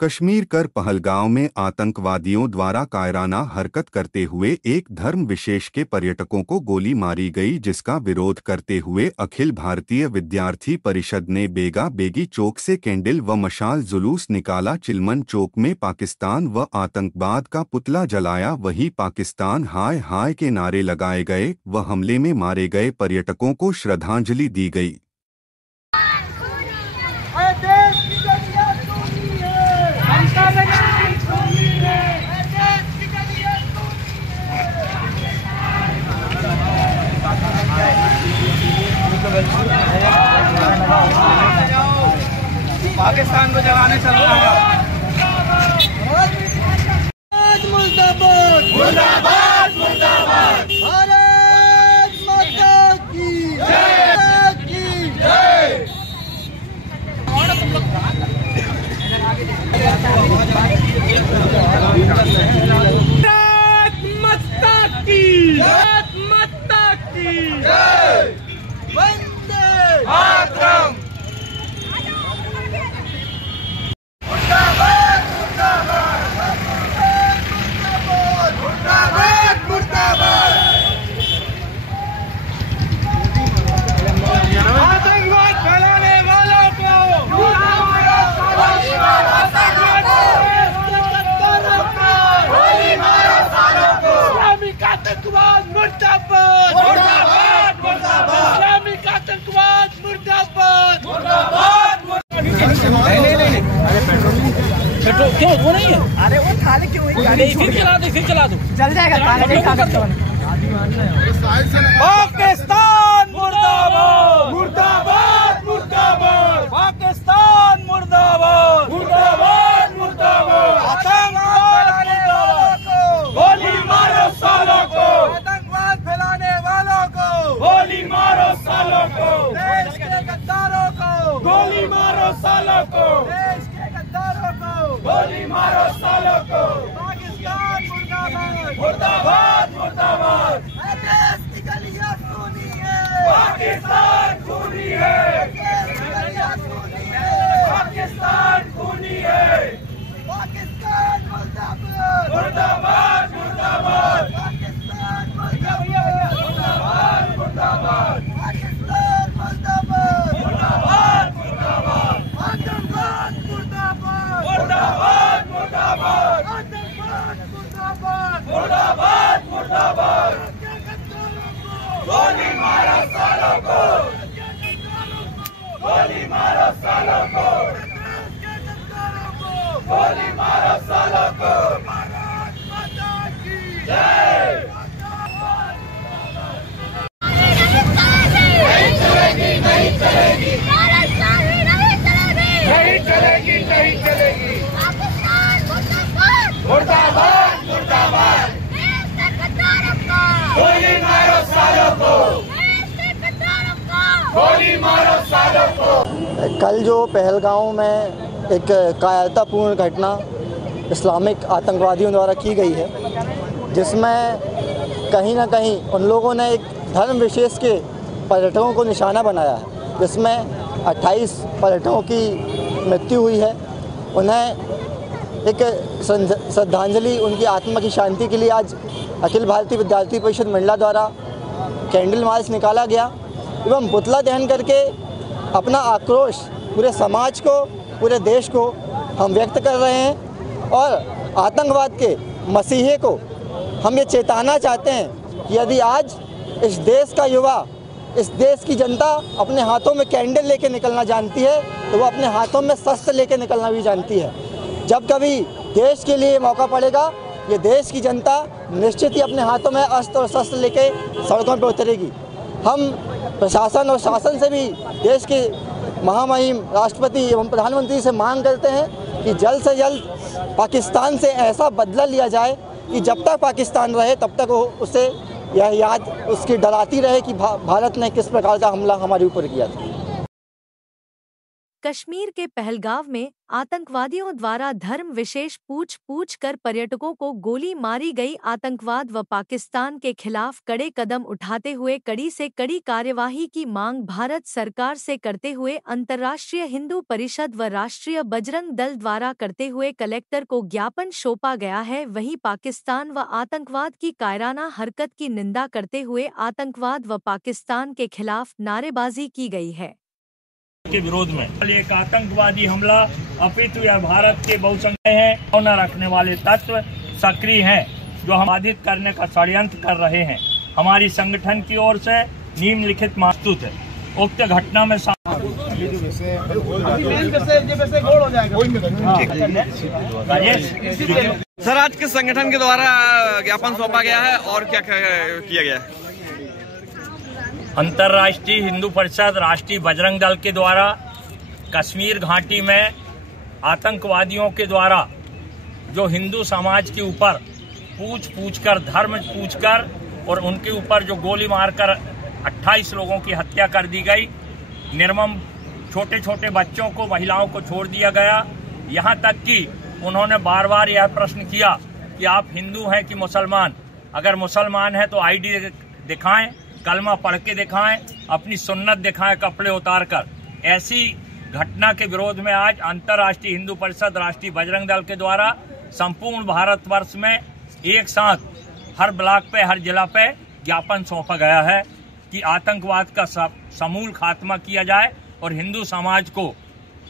कश्मीर कर पहलगांव में आतंकवादियों द्वारा कायराना हरकत करते हुए एक धर्म विशेष के पर्यटकों को गोली मारी गई, जिसका विरोध करते हुए अखिल भारतीय विद्यार्थी परिषद ने बेगा बेगी चौक से कैंडल व मशाल जुलूस निकाला। चिलमन चौक में पाकिस्तान व आतंकवाद का पुतला जलाया, वहीं पाकिस्तान हाय हाय के नारे लगाए गए व हमले में मारे गए पर्यटकों को श्रद्धांजलि दी गई। पाकिस्तान को जलाने चल रहा है। मुर्दाबाद मुर्दाबाद मुर्दाबाद, भारत माता की जय की जय। भारत माता की, भारत माता की जय। वंदे मातरम। आतंकवाद फैलाने वालों को गोली मारो सालों को। इस्लामिक आतंकवाद मुर्दाबाद मुर्दाबाद मुर्दाबाद, इस्लामिक आतंकवाद मुर्दाबाद मुर्दाबाद। नहीं, अरे पेट्रोल क्यों वो नहीं है? अरे वो थाले क्यों है? फिर चला दो चल जाएगा। पाकिस्तान मुर्दाबाद मुर्दाबाद मुर्दाबाद, पाकिस्तान मुर्दाबाद मुर्दाबाद मुर्दाबाद। आतंकवाद मुर्दाबाद, गोली मारो सालों को। आतंकवाद फैलाने वालों को गोली मारो सालों को। देश के गद्दारों को गोली मारो सालों को। देश के गद्दारों को गोली मारो सालों को। पाकिस्तान मुर्दाबाद मुर्दाबाद मुर्दाबाद। पाकिस्तान खूनी है, पाकिस्तान खूनी है। पाकिस्तान मुर्दाबाद मुर्दाबाद मुर्दाबाद, पाकिस्तान मुर्दाबाद मुर्दाबाद मुर्दाबाद, पाकिस्तान मुर्दाबाद मुर्दाबाद मुर्दाबाद। आतंकवाद मुर्दाबाद मुर्दाबाद मुर्दाबाद, आतंकवाद मुर्दाबाद मुर्दाबाद मुर्दाबाद। गोली मारो सालों को, गोली मारो सालों को, गोली मारो सालों को। भारत माता की जय। नहीं चलेगी नहीं चलेगी, नहीं चलेगी नहीं चलेगी। मुर्दाबाद मुर्दाबाद, गोली मारो सालों को, गोली मारो सालों को। कल जो पहलगांव में एक कायरतापूर्ण घटना इस्लामिक आतंकवादियों द्वारा की गई है, जिसमें कहीं ना कहीं उन लोगों ने एक धर्म विशेष के पर्यटकों को निशाना बनाया है, जिसमें 28 पर्यटकों की मृत्यु हुई है। उन्हें एक श्रद्धांजलि, उनकी आत्मा की शांति के लिए आज अखिल भारतीय विद्यार्थी परिषद मंडला द्वारा कैंडल मार्च निकाला गया एवं पुतला दहन करके अपना आक्रोश पूरे समाज को, पूरे देश को हम व्यक्त कर रहे हैं। और आतंकवाद के मसीहे को हम ये चेताना चाहते हैं कि यदि आज इस देश का युवा, इस देश की जनता अपने हाथों में कैंडल लेके निकलना जानती है, तो वो अपने हाथों में शस्त्र लेके निकलना भी जानती है। जब कभी देश के लिए मौका पड़ेगा, ये देश की जनता निश्चित ही अपने हाथों में अस्त्र और शस्त्र लेके सड़कों पर उतरेगी। हम प्रशासन और शासन से भी देश के महामहिम राष्ट्रपति एवं प्रधानमंत्री से मांग करते हैं कि जल्द से जल्द पाकिस्तान से ऐसा बदला लिया जाए कि जब तक पाकिस्तान रहे तब तक उसे यह याद उसकी डराती रहे कि भारत ने किस प्रकार का हमला हमारे ऊपर किया था। कश्मीर के पहलगाम में आतंकवादियों द्वारा धर्म विशेष पूछ कर पर्यटकों को गोली मारी गई। आतंकवाद व पाकिस्तान के खिलाफ कड़े कदम उठाते हुए कड़ी से कड़ी कार्यवाही की मांग भारत सरकार से करते हुए अंतर्राष्ट्रीय हिंदू परिषद व राष्ट्रीय बजरंग दल द्वारा करते हुए कलेक्टर को ज्ञापन सौंपा गया है। वहीं पाकिस्तान व आतंकवाद की कायराना हरकत की निंदा करते हुए आतंकवाद व पाकिस्तान के खिलाफ नारेबाजी की गई है। के विरोध में एक आतंकवादी हमला अपितु या भारत के बहुसंख्य हैं न रखने वाले तत्व सक्रिय हैं जो हम बाधित करने का षड्यंत्र कर रहे हैं। हमारी संगठन की ओर से निम्नलिखित प्रस्तुत है। उक्त घटना में सर, आज किस संगठन के द्वारा ज्ञापन सौंपा गया है और क्या किया गया है? अंतर्राष्ट्रीय हिंदू परिषद राष्ट्रीय बजरंग दल के द्वारा कश्मीर घाटी में आतंकवादियों के द्वारा जो हिंदू समाज के ऊपर पूछ कर धर्म पूछ कर और उनके ऊपर जो गोली मारकर 28 लोगों की हत्या कर दी गई। निर्मम छोटे छोटे बच्चों को, महिलाओं को छोड़ दिया गया। यहाँ तक कि उन्होंने बार बार यह प्रश्न किया कि आप हिंदू हैं कि मुसलमान। अगर मुसलमान हैं तो आईडी दिखाएं, कलमा पढ़ के दिखाएं, अपनी सुन्नत दिखाएं कपड़े उतार कर। ऐसी घटना के विरोध में आज अंतर्राष्ट्रीय हिंदू परिषद राष्ट्रीय बजरंग दल के द्वारा संपूर्ण भारतवर्ष में एक साथ हर ब्लॉक पे, हर जिला पे ज्ञापन सौंपा गया है कि आतंकवाद का समूल खात्मा किया जाए और हिंदू समाज को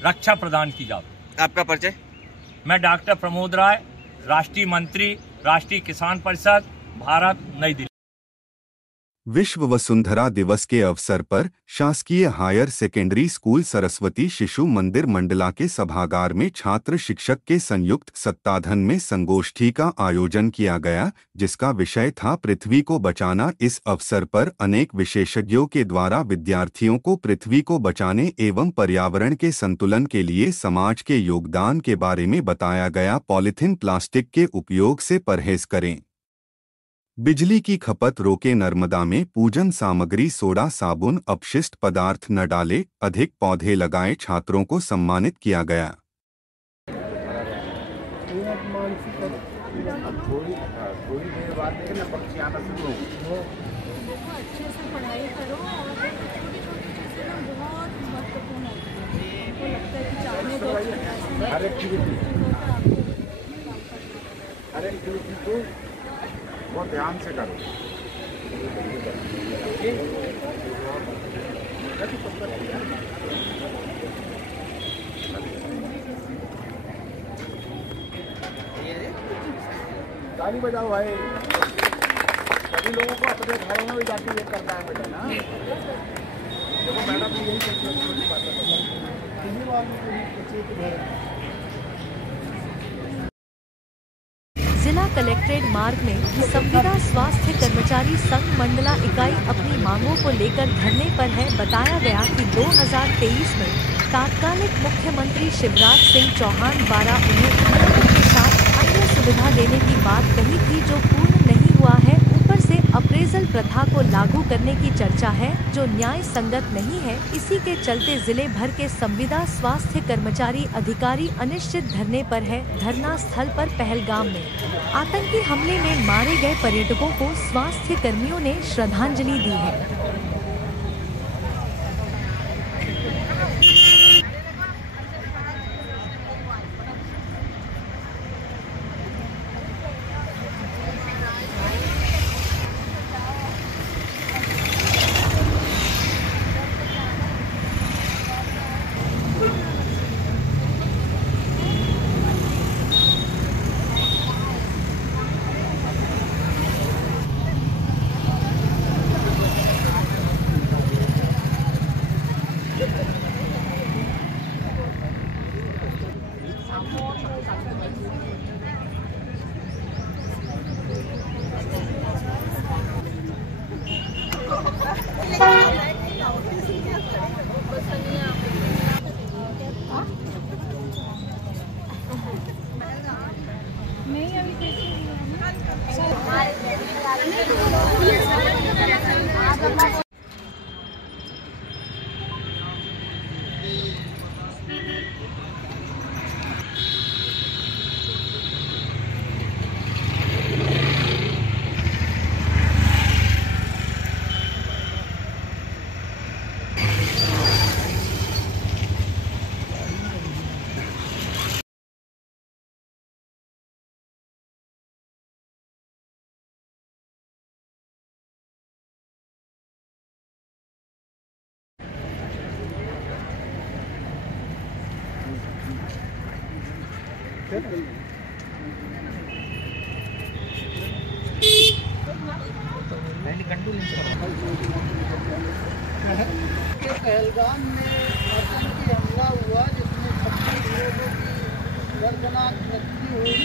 रक्षा प्रदान की जाए। आपका परिचय? मैं डॉक्टर प्रमोद राय, राष्ट्रीय मंत्री, राष्ट्रीय किसान परिषद, भारत, नई दिल्ली। विश्व वसुंधरा दिवस के अवसर पर शासकीय higher secondary school Saraswati Shishu मंदिर मंडला के सभागार में छात्र शिक्षक के संयुक्त तत्वाधान में संगोष्ठी का आयोजन किया गया, जिसका विषय था पृथ्वी को बचाना। इस अवसर पर अनेक विशेषज्ञों के द्वारा विद्यार्थियों को पृथ्वी को बचाने एवं पर्यावरण के संतुलन के लिए समाज के योगदान के बारे में बताया गया। पॉलीथीन प्लास्टिक के उपयोग से परहेज करें, बिजली की खपत रोके, नर्मदा में पूजन सामग्री, सोडा साबुन, अपशिष्ट पदार्थ न डाले, अधिक पौधे लगाए। छात्रों को सम्मानित किया गया। बहुत ध्यान से करो। ताली बजाओ भाई। सभी लोगों को अपने घरों में भी जाके ये करना है बेटा ना। देखो मैडम भी यही कहती है। जिला कलेक्ट्रेट मार्ग में संविदा स्वास्थ्य कर्मचारी संघ मंडला इकाई अपनी मांगों को लेकर धरने पर है। बताया गया कि 2023 में तात्कालिक मुख्यमंत्री शिवराज सिंह चौहान द्वारा उन्हें उनके साथ अन्य सुविधा देने की बात कही थी, जो पूर्ण नहीं हुआ है। ऊपर से अप्रेजल प्रथा को लागू करने की चर्चा है, जो न्याय संगत नहीं है। इसी के चलते जिले भर के संविदा स्वास्थ्य कर्मचारी अधिकारी अनिश्चित धरने पर है। धरना स्थल पर पहलगाम में आतंकी हमले में मारे गए पर्यटकों को स्वास्थ्य कर्मियों ने श्रद्धांजलि दी है। पहलगाम में आतंकी हमला हुआ जिसमें 26 लोगों की दर्दनाक मृत्यु हुई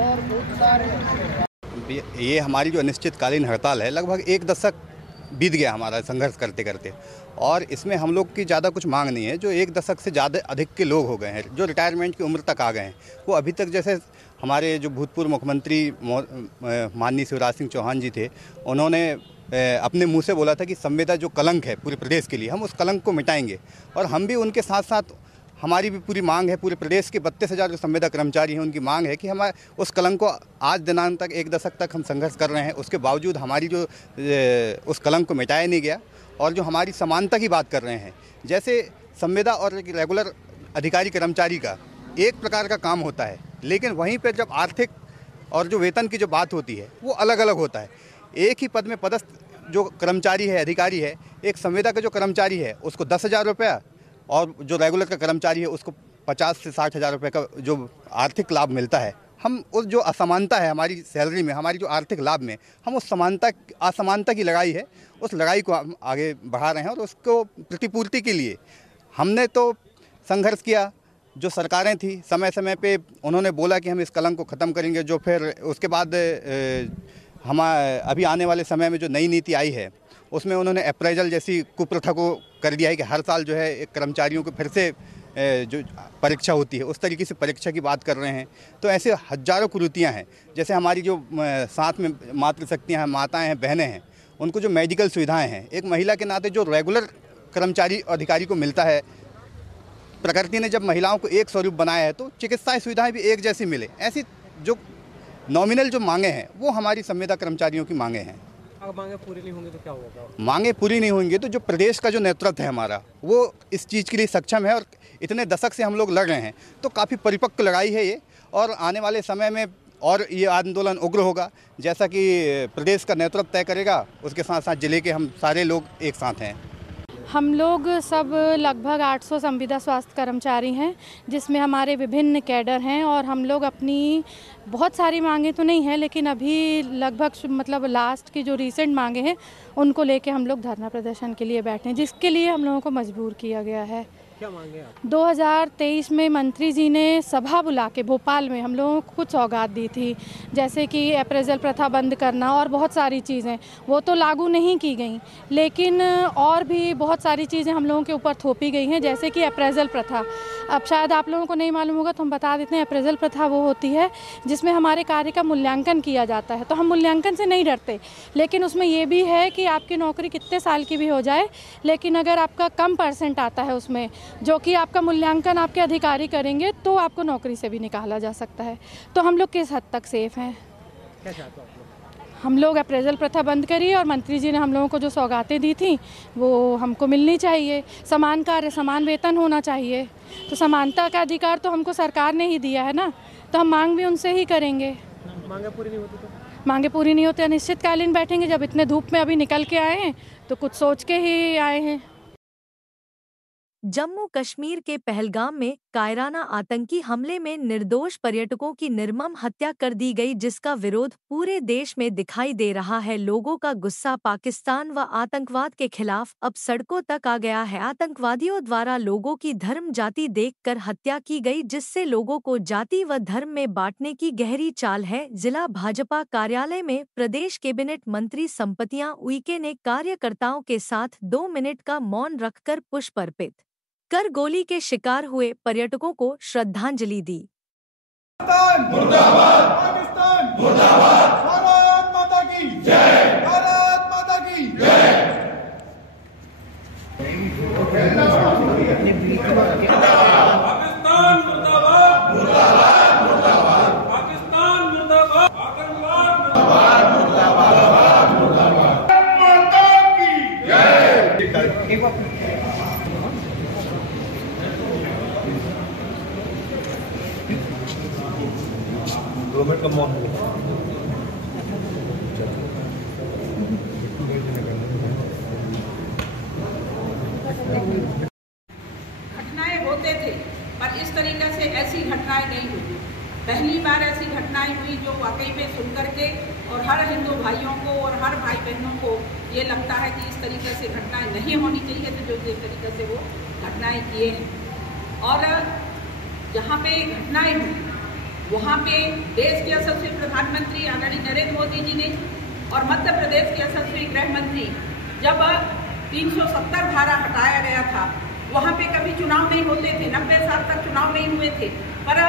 और बहुत सारे। ये हमारी जो अनिश्चितकालीन हड़ताल है, लगभग 1 दशक बीत गया हमारा संघर्ष करते करते, और इसमें हम लोग की ज़्यादा कुछ मांग नहीं है। जो 1 दशक से ज़्यादा अधिक के लोग हो गए हैं, जो रिटायरमेंट की उम्र तक आ गए हैं, वो अभी तक, जैसे हमारे जो भूतपूर्व मुख्यमंत्री माननीय शिवराज सिंह चौहान जी थे, उन्होंने अपने मुंह से बोला था कि संविदा जो कलंक है पूरे प्रदेश के लिए, हम उस कलंक को मिटाएंगे। और हम भी उनके साथ साथ, हमारी भी पूरी मांग है, पूरे प्रदेश के 32,000 जो संविदा कर्मचारी हैं उनकी मांग है कि हमारे उस कलंक को, आज दिनांक तक 1 दशक तक हम संघर्ष कर रहे हैं, उसके बावजूद हमारी जो उस कलंक को मिटाया नहीं गया। और जो हमारी समानता की बात कर रहे हैं, जैसे संविदा और रेगुलर अधिकारी कर्मचारी का एक प्रकार का काम होता है, लेकिन वहीं पर जब आर्थिक और जो वेतन की जो बात होती है वो अलग अलग होता है। एक ही पद में पदस्थ जो कर्मचारी है, अधिकारी है, एक संविदा का जो कर्मचारी है उसको 10,000 रुपया, और जो रेगुलर का कर्मचारी है उसको 50 से 60,000 रुपये का जो आर्थिक लाभ मिलता है। हम उस जो असमानता है हमारी सैलरी में, हमारी जो आर्थिक लाभ में, हम उस असमानता की लड़ाई है, उस लड़ाई को हम आगे बढ़ा रहे हैं। और उसको प्रतिपूर्ति के लिए हमने तो संघर्ष किया। जो सरकारें थी, समय समय पे उन्होंने बोला कि हम इस कलंक को ख़त्म करेंगे। जो फिर उसके बाद हम अभी आने वाले समय में जो नई नीति आई है, उसमें उन्होंने अप्रेजल जैसी कुप्रथा को कर दिया है कि हर साल जो है एक कर्मचारियों को फिर से जो परीक्षा होती है, उस तरीके से परीक्षा की बात कर रहे हैं। तो ऐसे हजारों कुरीतियाँ हैं। जैसे हमारी जो साथ में मातृशक्तियाँ हैं, माताएं हैं, बहनें हैं, उनको जो मेडिकल सुविधाएं हैं, एक महिला के नाते जो रेगुलर कर्मचारी अधिकारी को मिलता है, प्रकृति ने जब महिलाओं को एक स्वरूप बनाया है तो चिकित्सा सुविधाएं भी एक जैसी मिले। ऐसी जो नॉमिनल जो मांगे हैं वो हमारी संविदा कर्मचारियों की मांगे हैं। अगर मांगे पूरी नहीं होंगी तो क्या होगा? मांगे पूरी नहीं होंगी तो जो प्रदेश का जो नेतृत्व है हमारा, वो इस चीज़ के लिए सक्षम है। और इतने दशक से हम लोग लड़ रहे हैं, तो काफ़ी परिपक्व लड़ाई है ये। और आने वाले समय में और ये आंदोलन उग्र होगा, जैसा कि प्रदेश का नेतृत्व तय करेगा। उसके साथ साथ जिले के हम सारे लोग एक साथ हैं। हम लोग सब लगभग 800 संविदा स्वास्थ्य कर्मचारी हैं, जिसमें हमारे विभिन्न कैडर हैं। और हम लोग अपनी बहुत सारी मांगे तो नहीं है, लेकिन अभी लगभग मतलब लास्ट की जो रीसेंट मांगे हैं उनको लेके हम लोग धरना प्रदर्शन के लिए बैठे हैं, जिसके लिए हम लोगों को मजबूर किया गया है। क्या मांगे आप? 2023 में मंत्री जी ने सभा बुला के भोपाल में हम लोगों को कुछ सौगात दी थी, जैसे कि अप्रेजल प्रथा बंद करना और बहुत सारी चीज़ें। वो तो लागू नहीं की गई, लेकिन और भी बहुत सारी चीज़ें हम लोगों के ऊपर थोपी गई हैं, जैसे कि अप्रेजल प्रथा। अब शायद आप लोगों को नहीं मालूम होगा तो हम बता देते हैं। अप्रेजल प्रथा वो होती है जिसमें हमारे कार्य का मूल्यांकन किया जाता है। तो हम मूल्यांकन से नहीं डरते, लेकिन उसमें ये भी है कि आपकी नौकरी कितने साल की भी हो जाए, लेकिन अगर आपका कम परसेंट आता है उसमें, जो कि आपका मूल्यांकन आपके अधिकारी करेंगे, तो आपको नौकरी से भी निकाला जा सकता है। तो हम लोग किस हद तक सेफ हैं? क्या चाहते हो आप लोग? हम लोग अप्रेजल प्रथा बंद करिए, और मंत्री जी ने हम लोगों को जो सौगातें दी थी वो हमको मिलनी चाहिए। समान कार्य समान वेतन होना चाहिए। तो समानता का अधिकार तो हमको सरकार ने ही दिया है ना, तो हम मांग भी उनसे ही करेंगे। मांगे पूरी नहीं होती तो? मांगे पूरी नहीं होती, अनिश्चितकालीन बैठेंगे। जब इतने धूप में अभी निकल के आए हैं तो कुछ सोच के ही आए हैं। जम्मू कश्मीर के पहलगाम में कायराना आतंकी हमले में निर्दोष पर्यटकों की निर्मम हत्या कर दी गई, जिसका विरोध पूरे देश में दिखाई दे रहा है। लोगों का गुस्सा पाकिस्तान व आतंकवाद के खिलाफ अब सड़कों तक आ गया है। आतंकवादियों द्वारा लोगों की धर्म जाति देखकर हत्या की गई, जिससे लोगों को जाति व धर्म में बांटने की गहरी चाल है। जिला भाजपा कार्यालय में प्रदेश कैबिनेट मंत्री संपतियां उइके ने कार्यकर्ताओं के साथ 2 मिनट का मौन रखकर पुष्प अर्पित कर गोली के शिकार हुए पर्यटकों को श्रद्धांजलि दी। मुर्दाबाद पाकिस्तान, मुर्दाबाद भारत माता की जय, भारत माता की जय। पाकिस्तान मुर्दाबाद, मुर्दाबाद मुर्दाबाद, पाकिस्तान मुर्दाबाद, आतंकवाद मुर्दाबाद, मुर्दाबाद माता की जय। गवर्नमेंट का मौन घटनाएं होते थे, पर इस तरीके से ऐसी घटनाएं नहीं हुई। पहली बार ऐसी घटनाएं हुई जो वाकई में सुन करके और हर हिंदू भाइयों को और हर भाई बहनों को ये लगता है कि इस तरीके से घटनाएं नहीं होनी चाहिए थी जो जिस तरीके से वो घटनाएं किए हैं। और जहाँ पे घटनाएं हुई वहाँ पे देश के यशस्वी प्रधानमंत्री आदरणीय नरेंद्र मोदी जी ने और मध्य प्रदेश के यशस्वी गृह मंत्री जब 370 धारा हटाया गया था, वहाँ पे कभी चुनाव नहीं होते थे, 90 साल तक चुनाव नहीं हुए थे, पर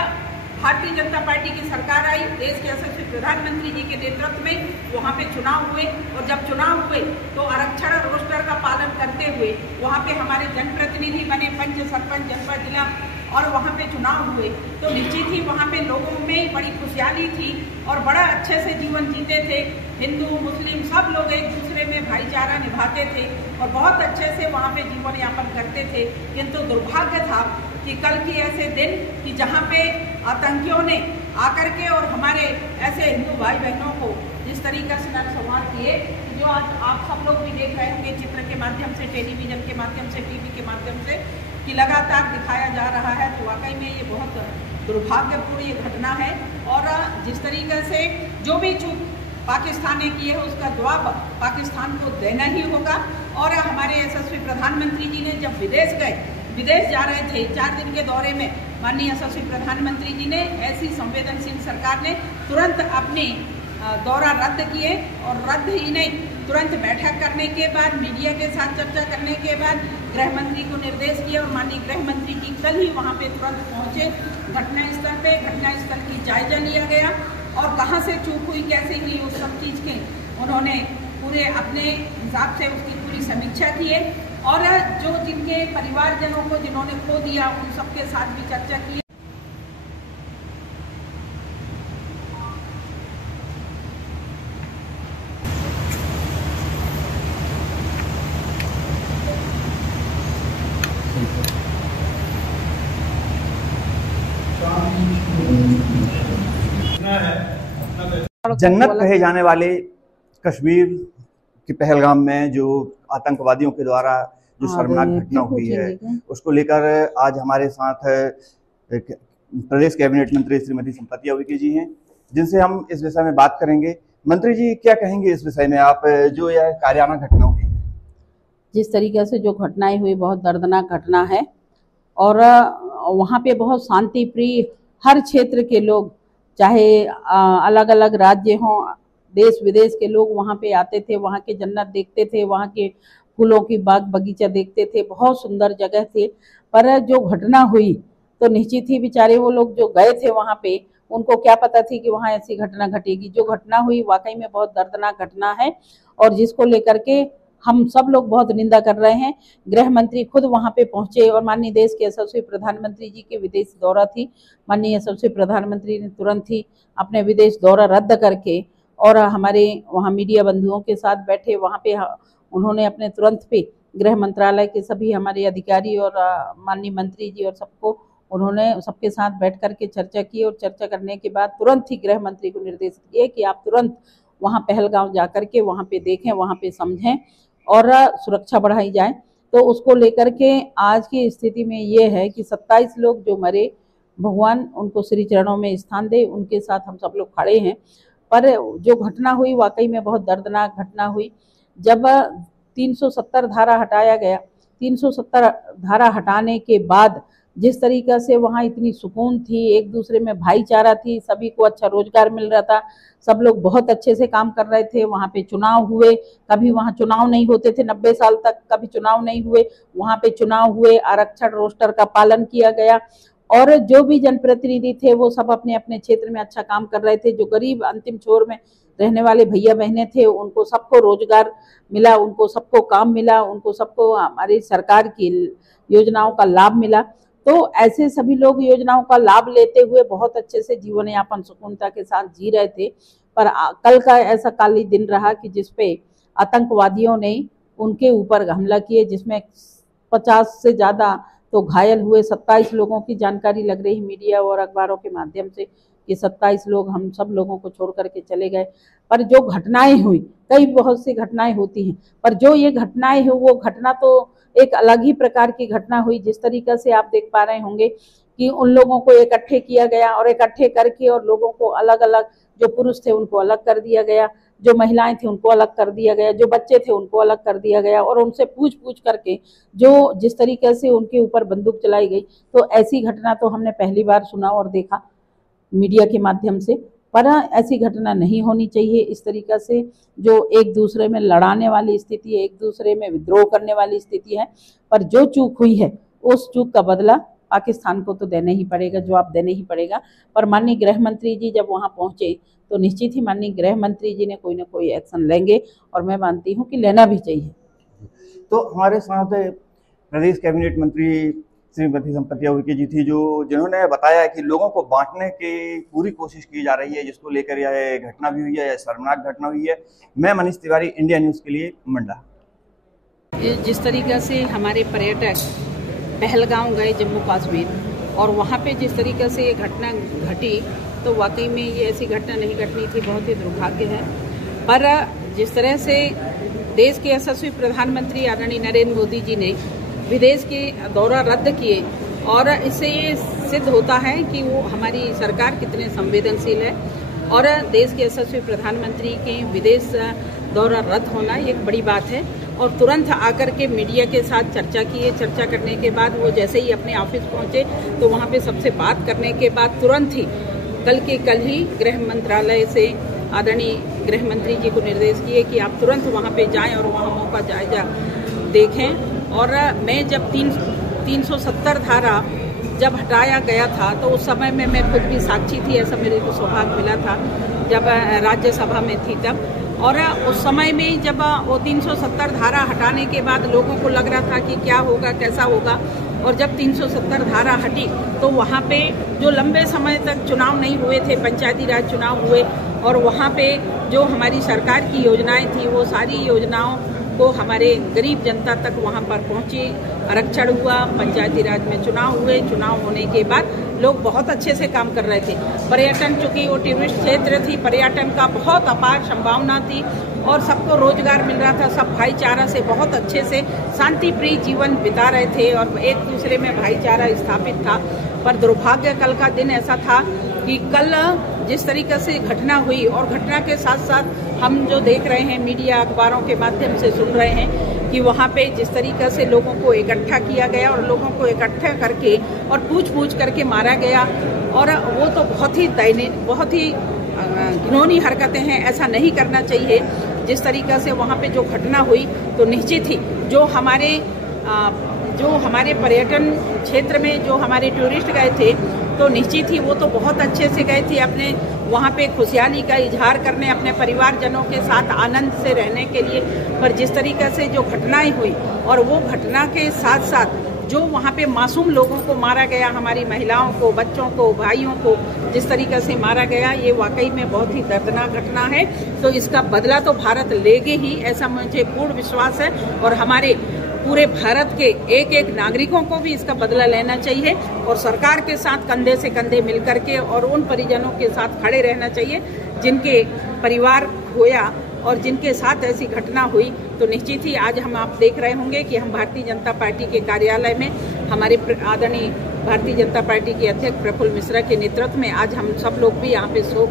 भारतीय जनता पार्टी की सरकार आई, देश के यशस्वी प्रधानमंत्री जी के नेतृत्व में वहाँ पे चुनाव हुए और जब चुनाव हुए तो आरक्षण रोस्टर का पालन करते हुए वहाँ पे हमारे जनप्रतिनिधि बने, पंच, सरपंच, जनपद, जिला, और वहाँ पे चुनाव हुए तो निश्चित ही वहाँ पे लोगों में बड़ी खुशहाली थी और बड़ा अच्छे से जीवन जीते थे। हिंदू मुस्लिम सब लोग एक दूसरे में भाईचारा निभाते थे और बहुत अच्छे से वहाँ पे जीवन यापन करते थे। किंतु दुर्भाग्य था कि कल के ऐसे दिन कि जहाँ पे आतंकियों ने आकर के और हमारे ऐसे हिंदू भाई बहनों को जिस तरीके से नरसंहार किए, जो आज आप सब लोग भी देख रहे होंगे चित्र के माध्यम से, टेलीविजन के माध्यम से, टीवी के माध्यम से कि लगातार दिखाया जा रहा है, तो वाकई में ये बहुत दुर्भाग्यपूर्ण ये घटना है। और जिस तरीके से जो भी चूक पाकिस्तान ने की है उसका जवाब पाकिस्तान को देना ही होगा। और हमारे यशस्वी प्रधानमंत्री जी ने जब विदेश जा रहे थे 4 दिन के दौरे में, माननीय यशस्वी प्रधानमंत्री जी ने ऐसी संवेदनशील सरकार ने तुरंत अपनी दौरा रद्द किए और रद्द ही नहीं, तुरंत बैठक करने के बाद मीडिया के साथ चर्चा करने के बाद गृह मंत्री को निर्देश किया और माननीय गृह मंत्री जी कल ही वहां पे तुरंत पहुंचे घटनास्थल पे। घटनास्थल की जायजा लिया गया और कहां से चूक हुई, कैसे हुई, उस सब चीज़ के उन्होंने पूरे अपने हिसाब से उसकी पूरी समीक्षा की है और जो जिनके परिवारजनों को जिन्होंने खो दिया उन सबके साथ भी चर्चा की। जन्नत कहे जाने वाले कश्मीर के पहलगाम में जो आतंकवादियों के द्वारा जो शर्मनाक घटना हुई है उसको लेकर आज हमारे साथ प्रदेश कैबिनेट मंत्री श्रीमती संपत्ति उइके जी हैं, जिनसे हम इस विषय में बात करेंगे। मंत्री जी क्या कहेंगे इस विषय में, आप जो यह कारियाना घटना हुई है? जिस तरीके से जो घटनाएं हुई बहुत दर्दनाक घटना है और वहाँ पे बहुत शांति प्रिय हर क्षेत्र के लोग, चाहे अलग अलग राज्य हों, देश विदेश के लोग वहाँ पे आते थे, वहाँ के जन्नत देखते थे, वहाँ के फूलों की बाग बगीचा देखते थे, बहुत सुंदर जगह थे। पर जो घटना हुई तो निश्चित ही बेचारे वो लोग जो गए थे वहाँ पे, उनको क्या पता थी कि वहाँ ऐसी घटना घटेगी। जो घटना हुई वाकई में बहुत दर्दनाक घटना है और जिसको लेकर के हम सब लोग बहुत निंदा कर रहे हैं। गृह मंत्री खुद वहां पे पहुंचे और माननीय देश के यशस्वी प्रधानमंत्री जी के विदेश दौरा थी, माननीय यशस्वी प्रधानमंत्री ने तुरंत ही अपने विदेश दौरा रद्द करके और हमारे वहां मीडिया बंधुओं के साथ बैठे, वहां पे उन्होंने अपने तुरंत पे गृह मंत्रालय के सभी हमारे अधिकारी और माननीय मंत्री जी और सबको उन्होंने सबके साथ बैठ करके चर्चा की और चर्चा करने के बाद तुरंत ही गृह मंत्री को निर्देश दिए कि आप तुरंत वहाँ पहलगाम जा करके वहाँ पे देखें, वहाँ पे समझें और सुरक्षा बढ़ाई जाए। तो उसको लेकर के आज की स्थिति में ये है कि 27 लोग जो मरे, भगवान उनको श्री चरणों में स्थान दे, उनके साथ हम सब लोग खड़े हैं। पर जो घटना हुई वाकई में बहुत दर्दनाक घटना हुई। जब 370 धारा हटाया गया, 370 धारा हटाने के बाद जिस तरीक़े से वहाँ इतनी सुकून थी, एक दूसरे में भाईचारा थी, सभी को अच्छा रोजगार मिल रहा था, सब लोग बहुत अच्छे से काम कर रहे थे। वहाँ पे चुनाव हुए, कभी वहाँ चुनाव नहीं होते थे, 90 साल तक कभी चुनाव नहीं हुए, वहाँ पे चुनाव हुए, आरक्षण रोस्टर का पालन किया गया और जो भी जनप्रतिनिधि थे वो सब अपने अपने क्षेत्र में अच्छा काम कर रहे थे। जो गरीब अंतिम छोर में रहने वाले भैया बहनें थे उनको सबको रोजगार मिला, उनको सबको काम मिला, उनको सबको हमारी सरकार की योजनाओं का लाभ मिला। तो ऐसे सभी लोग योजनाओं का लाभ लेते हुए बहुत अच्छे से जीवन यापन सुकूनता के साथ जी रहे थे। पर कल का ऐसा काली दिन रहा कि जिसपे आतंकवादियों ने उनके ऊपर हमला किए, जिसमें 50 से ज़्यादा तो घायल हुए। 27 लोगों की जानकारी लग रही मीडिया और अखबारों के माध्यम से कि 27 लोग हम सब लोगों को छोड़ करके चले गए। पर जो घटनाएं हुई, कई बहुत सी घटनाएं होती हैं, पर जो ये घटनाएं हुई वो घटना तो एक अलग ही प्रकार की घटना हुई। जिस तरीके से आप देख पा रहे होंगे कि उन लोगों को इकट्ठे किया गया और इकट्ठे करके और लोगों को अलग अलग, जो पुरुष थे उनको अलग कर दिया गया, जो महिलाएं थी उनको अलग कर दिया गया, जो बच्चे थे उनको अलग कर दिया गया और उनसे पूछ करके जो जिस तरीके से उनके ऊपर बंदूक चलाई गई, तो ऐसी घटना तो हमने पहली बार सुना और देखा मीडिया के माध्यम से। पर ऐसी घटना नहीं होनी चाहिए। इस तरीके से जो एक दूसरे में लड़ाने वाली स्थिति है, एक दूसरे में विद्रोह करने वाली स्थिति है, पर जो चूक हुई है उस चूक का बदला पाकिस्तान को तो देना ही पड़ेगा, जवाब देना ही पड़ेगा। पर माननीय गृह मंत्री जी जब वहाँ पहुँचे तो निश्चित ही माननीय गृह मंत्री जी ने कोई ना कोई एक्शन लेंगे और मैं मानती हूँ कि लेना भी चाहिए। तो हमारे साथ प्रदेश कैबिनेट मंत्री श्रीमती संपत्ति उइके जी थी, जिन्होंने बताया कि लोगों को बांटने की पूरी कोशिश की जा रही है, जिसको लेकर यह घटना भी हुई है, यह शर्मनाक घटना हुई है। मैं मनीष तिवारी, इंडिया न्यूज़ के लिए मंडला। जिस तरीके से हमारे पर्यटक पहलगाम गए जम्मू कश्मीर और वहाँ पे जिस तरीके से ये घटना घटी, तो वाकई में ये ऐसी घटना नहीं घटनी थी, बहुत ही दुर्भाग्य है। पर जिस तरह से देश के यशस्वी प्रधानमंत्री आदरणीय नरेंद्र मोदी जी ने विदेश के दौरा रद्द किए और इससे ये सिद्ध होता है कि वो हमारी सरकार कितने संवेदनशील है और देश के यशस्वी प्रधानमंत्री के विदेश दौरा रद्द होना एक बड़ी बात है। और तुरंत आकर के मीडिया के साथ चर्चा किए। चर्चा करने के बाद वो जैसे ही अपने ऑफिस पहुंचे तो वहाँ पे सबसे बात करने के बाद तुरंत ही कल ही गृह मंत्रालय से आदरणीय गृह मंत्री जी को निर्देश किए कि आप तुरंत वहाँ पे जाएं और वहाँ मौका जायजा देखें। और मैं जब 370 धारा जब हटाया गया था तो उस समय में मैं खुद भी साक्षी थी, ऐसा मेरे को सौभाग्य मिला था जब राज्यसभा में थी तब। और उस समय में जब वो 370 धारा हटाने के बाद लोगों को लग रहा था कि क्या होगा, कैसा होगा, और जब 370 धारा हटी तो वहाँ पे जो लंबे समय तक चुनाव नहीं हुए थे, पंचायती राज चुनाव हुए और वहाँ पे जो हमारी सरकार की योजनाएं थी वो सारी योजनाओं को हमारे गरीब जनता तक वहाँ पर पहुँची। आरक्षण हुआ, पंचायती राज में चुनाव हुए, चुनाव होने के बाद लोग बहुत अच्छे से काम कर रहे थे। पर्यटन, चूंकि वो टूरिस्ट क्षेत्र थी, पर्यटन का बहुत अपार संभावना थी और सबको रोजगार मिल रहा था। सब भाईचारा से बहुत अच्छे से शांति प्रिय जीवन बिता रहे थे और एक दूसरे में भाईचारा स्थापित था। पर दुर्भाग्य कल का दिन ऐसा था कि कल जिस तरीके से घटना हुई और घटना के साथ साथ हम जो देख रहे हैं मीडिया अखबारों के माध्यम से सुन रहे हैं कि वहाँ पे जिस तरीके से लोगों को इकट्ठा किया गया और लोगों को इकट्ठा करके और पूछ करके मारा गया, और वो तो बहुत ही घिनौनी हरकतें हैं। ऐसा नहीं करना चाहिए। जिस तरीके से वहाँ पे जो घटना हुई तो निश्चित ही जो हमारे पर्यटन क्षेत्र में जो हमारे टूरिस्ट गए थे तो निश्चित ही वो तो बहुत अच्छे से गए थे अपने वहाँ पे खुशहाली का इजहार करने, अपने परिवारजनों के साथ आनंद से रहने के लिए। पर जिस तरीके से जो घटनाएं हुई और वो घटना के साथ साथ जो वहाँ पे मासूम लोगों को मारा गया, हमारी महिलाओं को, बच्चों को, भाइयों को जिस तरीके से मारा गया, ये वाकई में बहुत ही दर्दनाक घटना है। तो इसका बदला तो भारत लेगे ही, ऐसा मुझे पूर्ण विश्वास है। और हमारे पूरे भारत के एक एक नागरिकों को भी इसका बदला लेना चाहिए और सरकार के साथ कंधे से कंधे मिलकर के और उन परिजनों के साथ खड़े रहना चाहिए जिनके परिवार खोया और जिनके साथ ऐसी घटना हुई। तो निश्चित ही आज आप देख रहे होंगे कि हम भारतीय जनता पार्टी के कार्यालय में हमारे आदरणीय भारतीय जनता पार्टी के अध्यक्ष प्रफुल्ल मिश्रा के नेतृत्व में आज हम सब लोग भी यहाँ पे शोक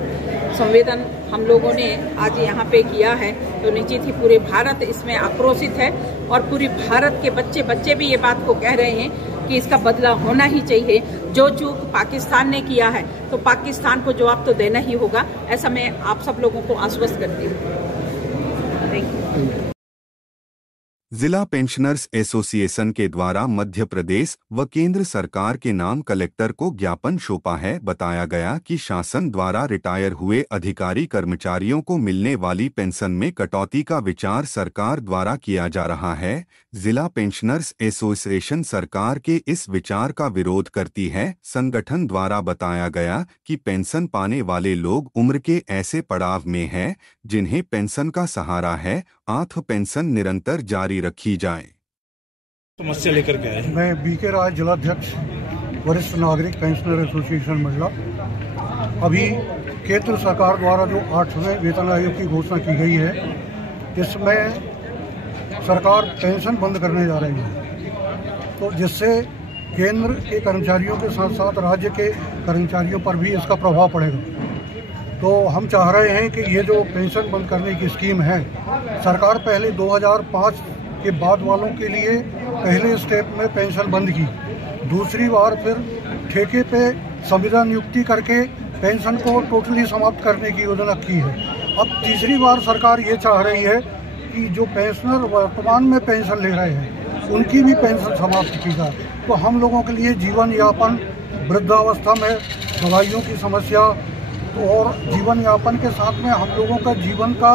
संवेदन हम लोगों ने आज यहाँ पे किया है। तो निश्चित ही पूरे भारत इसमें आक्रोशित है और पूरी भारत के बच्चे भी ये बात को कह रहे हैं कि इसका बदला होना ही चाहिए। जो चूक पाकिस्तान ने किया है तो पाकिस्तान को जवाब तो देना ही होगा, ऐसा मैं आप सब लोगों को आश्वस्त करती हूँ। Thank you. जिला पेंशनर्स एसोसिएशन के द्वारा मध्य प्रदेश व केंद्र सरकार के नाम कलेक्टर को ज्ञापन सौंपा है। बताया गया कि शासन द्वारा रिटायर हुए अधिकारी कर्मचारियों को मिलने वाली पेंशन में कटौती का विचार सरकार द्वारा किया जा रहा है। जिला पेंशनर्स एसोसिएशन सरकार के इस विचार का विरोध करती है। संगठन द्वारा बताया गया कि पेंशन पाने वाले लोग उम्र के ऐसे पड़ाव में हैं जिन्हें पेंशन का सहारा है। आठ पेंशन निरंतर जारी रखी जाए। समस्या लेकर के आए। मैं बीके राज जिलाध्यक्ष वरिष्ठ नागरिक पेंशनर एसोसिएशन मंडला। अभी केंद्र सरकार द्वारा जो 8वें वेतन आयोग की घोषणा की गई है, इसमें सरकार पेंशन बंद करने जा रही है। तो जिससे केंद्र के कर्मचारियों के साथ साथ राज्य के कर्मचारियों पर भी इसका प्रभाव पड़ेगा। तो हम चाह रहे हैं कि ये जो पेंशन बंद करने की स्कीम है, सरकार पहले 2005 के बाद वालों के लिए पहले स्टेप में पेंशन बंद की, दूसरी बार फिर ठेके पे संविदा नियुक्ति करके पेंशन को टोटली समाप्त करने की योजना की है। अब तीसरी बार सरकार ये चाह रही है कि जो पेंशनर वर्तमान में पेंशन ले रहे हैं उनकी भी पेंशन समाप्त की जाए। तो हम लोगों के लिए जीवन यापन, वृद्धावस्था में दवाइयों की समस्या और जीवन यापन के साथ में हम लोगों का जीवन का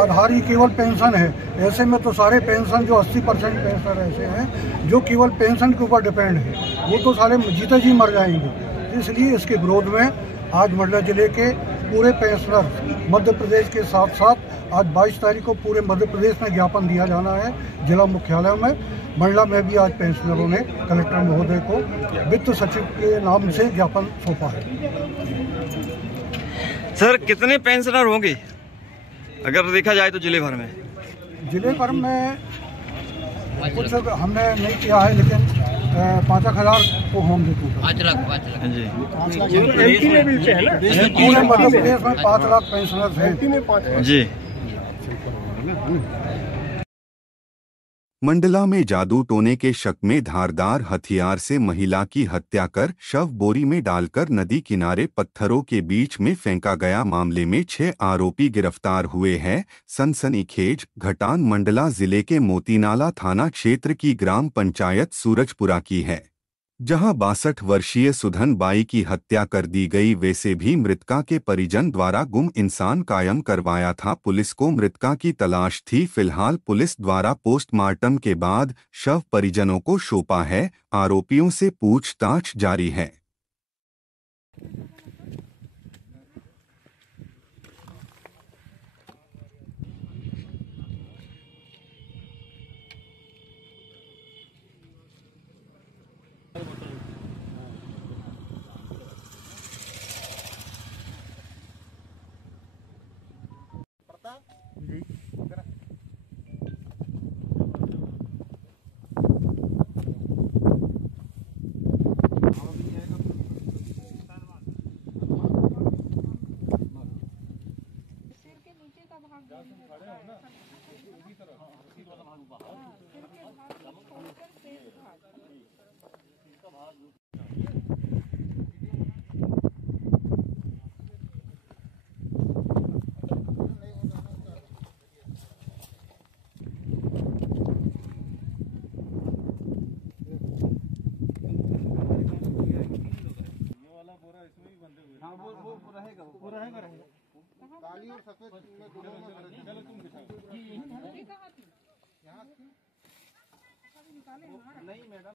आधार ही केवल पेंशन है। ऐसे में तो सारे पेंशन जो 80% पेंशनर ऐसे हैं जो केवल पेंशन के ऊपर डिपेंड है, वो तो सारे जीते जी मर जाएंगे। इसलिए इसके विरोध में आज मंडला जिले के पूरे पेंशनर मध्य प्रदेश के साथ साथ आज 22 तारीख को पूरे मध्य प्रदेश में ज्ञापन दिया जाना है। जिला मुख्यालय में मंडला में भी आज पेंशनरों ने कलेक्टर महोदय को वित्त सचिव के नाम से ज्ञापन सौंपा है। सर कितने पेंशनर होंगे अगर देखा जाए तो जिले भर में? जिले भर में कुछ हमने नहीं किया है, लेकिन 5,000 को होंगे। 5 लाख जी। पूरे मध्य प्रदेश में 5 लाख पेंशनर्स हैं जी। मंडला में जादू टोने के शक में धारदार हथियार से महिला की हत्या कर शव बोरी में डालकर नदी किनारे पत्थरों के बीच में फेंका गया मामले में 6 आरोपी गिरफ्तार हुए हैं। सनसनीखेज घटान मंडला जिले के मोतीनाला थाना क्षेत्र की ग्राम पंचायत सूरजपुरा की है, जहां 62 वर्षीय सुधन बाई की हत्या कर दी गई। वैसे भी मृतका के परिजन द्वारा गुम इंसान कायम करवाया था। पुलिस को मृतका की तलाश थी। फिलहाल पुलिस द्वारा पोस्टमार्टम के बाद शव परिजनों को सौंपा है। आरोपियों से पूछताछ जारी है। काली और सफेद में दोनों में फर्क है। चलो तुम दिखाओ। यहाँ नहीं मैडम।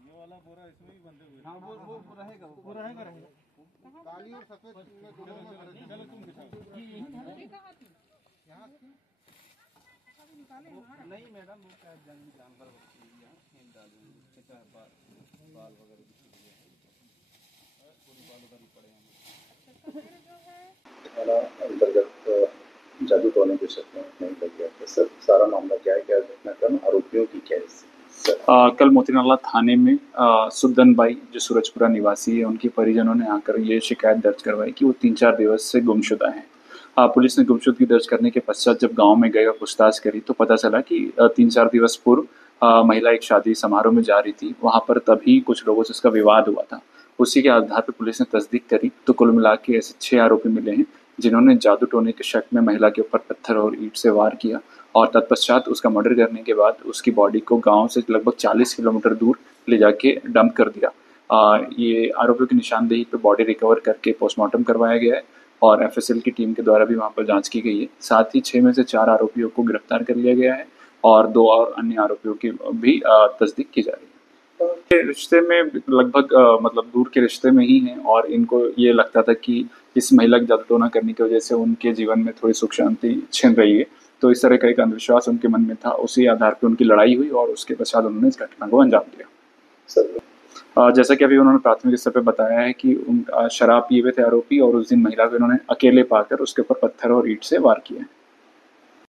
ये वाला बोरा इसमें भी बंधे हुए। हाँ वो रहेगा, वो रहेगा। काली और सफेद में दोनों में फर्क है। चलो तुम दिखाओ। यहाँ नहीं मैडम, वो क्या जानवर बाल वगैरह अंतर्गत जादू टोने के शक में नहीं लग गया था। सर सारा मामला क्या है, क्या घटनाक्रम, आरोपियों की क्या है? कल मोतीनाला थाने में सुदन बाई जो सूरजपुरा निवासी है, उनके परिजनों ने आकर ये शिकायत दर्ज करवाई कि वो 3-4 दिवस से गुमशुदा हैं। पुलिस ने गुमशुदगी दर्ज करने के पश्चात जब गांव में गए और पूछताछ करी तो पता चला कि 3-4 दिवस पूर्व महिला एक शादी समारोह में जा रही थी। वहां पर तभी कुछ लोगों से उसका विवाद हुआ था। उसी के आधार पर पुलिस ने तस्दीक करी तो कुल मिला के ऐसे 6 आरोपी मिले हैं जिन्होंने जादू टोने के शक में महिला के ऊपर पत्थर और ईंट से वार किया और तत्पश्चात उसका मर्डर करने के बाद उसकी बॉडी को गांव से लगभग 40 किलोमीटर दूर ले जाके डंप कर दिया। ये आरोपियों की निशानदेही पर बॉडी रिकवर करके पोस्टमार्टम करवाया गया है और एफएसएल की टीम के द्वारा भी वहां पर जांच की गई है। साथ ही 6 में से 4 आरोपियों को गिरफ्तार कर लिया गया है और 2 और अन्य आरोपियों की भी तस्दीक की जा रही है। रिश्ते में लगभग मतलब दूर के रिश्ते में ही हैं और इनको ये लगता था कि इस महिला की जादू टोना करने की वजह से उनके जीवन में थोड़ी सुख शांति छिन रही है, तो इस तरह का एक अंधविश्वास उनके मन में था। उसी आधार पर उनकी लड़ाई हुई और उसके पश्चात उन्होंने इस घटना को अंजाम दिया। जैसा कि अभी उन्होंने प्राथमिक स्तर पर बताया है कि शराब पिए हुए थे आरोपी और उस दिन महिला को इन्होंने अकेले पाकर उसके ऊपर पत्थर और ईंट से वार किया।